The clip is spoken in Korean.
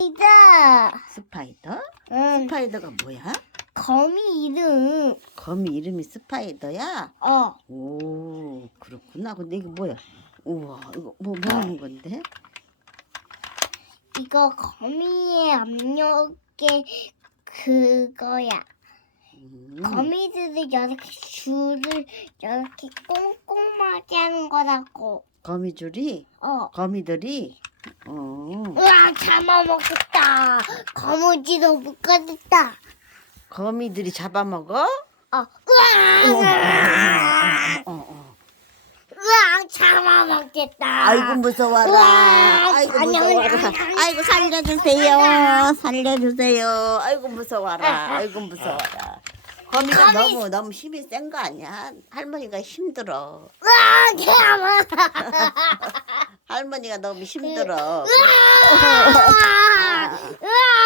이다. 스파이더? 응. 스파이더가 뭐야? 거미 이름. 거미 이름이 스파이더야? 어. 오 그렇구나. 근데 이게 뭐야? 우와 이거 뭐, 뭐 하는 건데? 이거 거미의 압력계 그거야. 음, 거미들을 이렇게 줄을 이렇게 꼼꼼하게 하는 거라고. 거미줄이 어. 거미들이 어 잡아먹겠다. 거무지도 묶어졌다. 거미들이 잡아먹어? 어. 으아! 어, 어. 으아, 잡아먹겠다. 아이고 무서워라. 우와, 아이고 무서워라. 아이고 살려주세요. 살려주세요. 아이고 무서워라. 아이고 무서워라. 거미가 거미- 너무 너무 힘이 센 거 아니야? 할머니가 힘들어. 으아, 잡아. 할머니가 너무 힘들어. 으아!